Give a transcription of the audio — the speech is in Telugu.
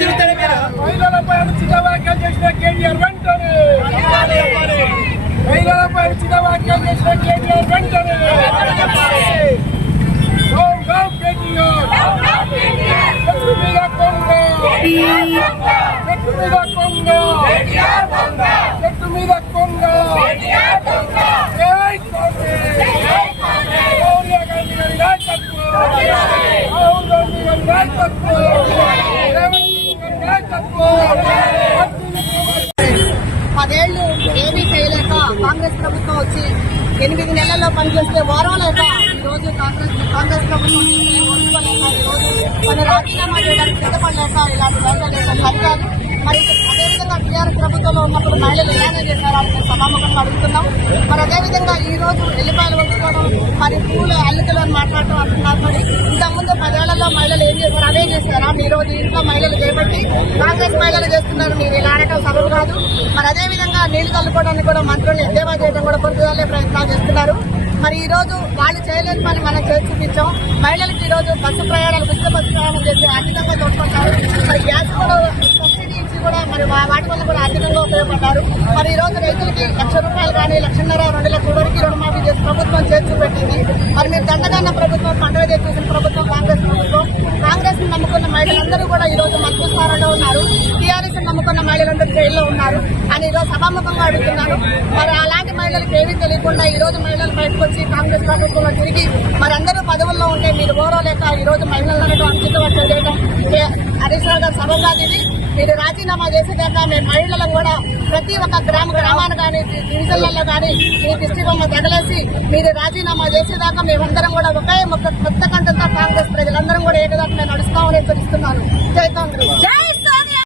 మహిళలపై అనుచిత వ్యాఖ్యలు చేసిన కేటీఆర్ వెంటనే! మహిళలపై అనుచిత వ్యాఖ్యలు చేసిన కేటీఆర్ వెంటనే! చెట్టు మీద కొండ చెట్టు మీద కొండ ఏమీ చేయలేక కాంగ్రెస్ ప్రభుత్వం వచ్చి ఎనిమిది నెలల్లో పనిచేస్తే వారం లేక ఈ రోజు కాంగ్రెస్ కాంగ్రెస్ ప్రభుత్వం రోజు మన రాజీనామా చేయడానికి సిద్ధపడలేక ఇలాంటి వ్యాఖ్యలు చేయడం సరికాదు మరి అదేవిధంగా టీఆర్ఎస్ ప్రభుత్వంలో ఉన్నప్పుడు మహిళలు ఏమైనా చేశారా? అని సభాముఖంగా అడుగుతున్నాం. మరి అదేవిధంగా ఈ రోజు ఇంట్లో మహిళలు చేపట్టి కాంగ్రెస్ మహిళలు చేస్తున్నారు. మీరు ఇలా ఆడటం సబబు కాదు. మరి అదేవిధంగా నీళ్ళు కలుపుకోవడానికి కూడా మంత్రులు ఎద్దేవా చేయడం కూడా పొద్దుగాలే ప్రయత్నాలు చేస్తున్నారు. మరి ఈ రోజు వాళ్ళు చేయలేని పని మనం చేసి చూపించాం. మహిళలకు ఈ రోజు బస్సు ప్రయాణాలు ఉచిత బస్సు ప్రయాణం చేసి ఆర్థికంగా తోడ్పడ్డారు. మరి గ్యాస్ కూడా సబ్సిడీ ఇచ్చి కూడా మరి వాటి వల్ల కూడా ఆర్థికంగా ఉపయోగపడ్డారు. మరి ఈ రోజు రైతులకి లక్ష రూపాయలు కానీ లక్షన్నర రెండు లక్షల వరకు రుణమాఫీ చేసి ప్రభుత్వం చేర్చి పెట్టింది మరి మీరు దండగా ప్రభుత్వం పండుగ చేసిన ప్రభుత్వం కాంగ్రెస్ ప్రభుత్వం మహిళలందరూ కూడా ఈ రోజు మంత్రి స్థానంలో ఉన్నారు. టీఆర్ఎస్ నమ్ముకున్న మహిళలందరూ జైల్లో ఉన్నారు. అని ఈ రోజు సభాముఖంగా అడుగుతున్నారు. మరి అలాంటి మహిళలకు ఏమీ తెలియకుండా ఈ రోజు మహిళలు బయటకు వచ్చి కాంగ్రెస్ ప్రభుత్వంలో తిరిగి మరి అందరూ పదవుల్లో ఉంటే మీరు ఓరలేక ఈ రోజు మహిళలను అంకితం చేయడం ఏ- హరీష్ రావు గారు సభ కాదు ఇది. మీరు రాజీనామా చేసేదాకా మేము మహిళలను కూడా ప్రతి ఒక్క గ్రామ గ్రామాన కానీ డివిజన్లలో కానీ మీ డిస్టిక్ తగలేసి మీరు రాజీనామా చేసేదాకా మేమందరం కూడా ఒకే ఒక్క కొత్త కంటంతో కాంగ్రెస్ ప్రజలందరం కూడా ఏకదాకా మేము నడుస్తామని హెచ్చరిస్తున్నాను జై కాంగ్రెస్. జై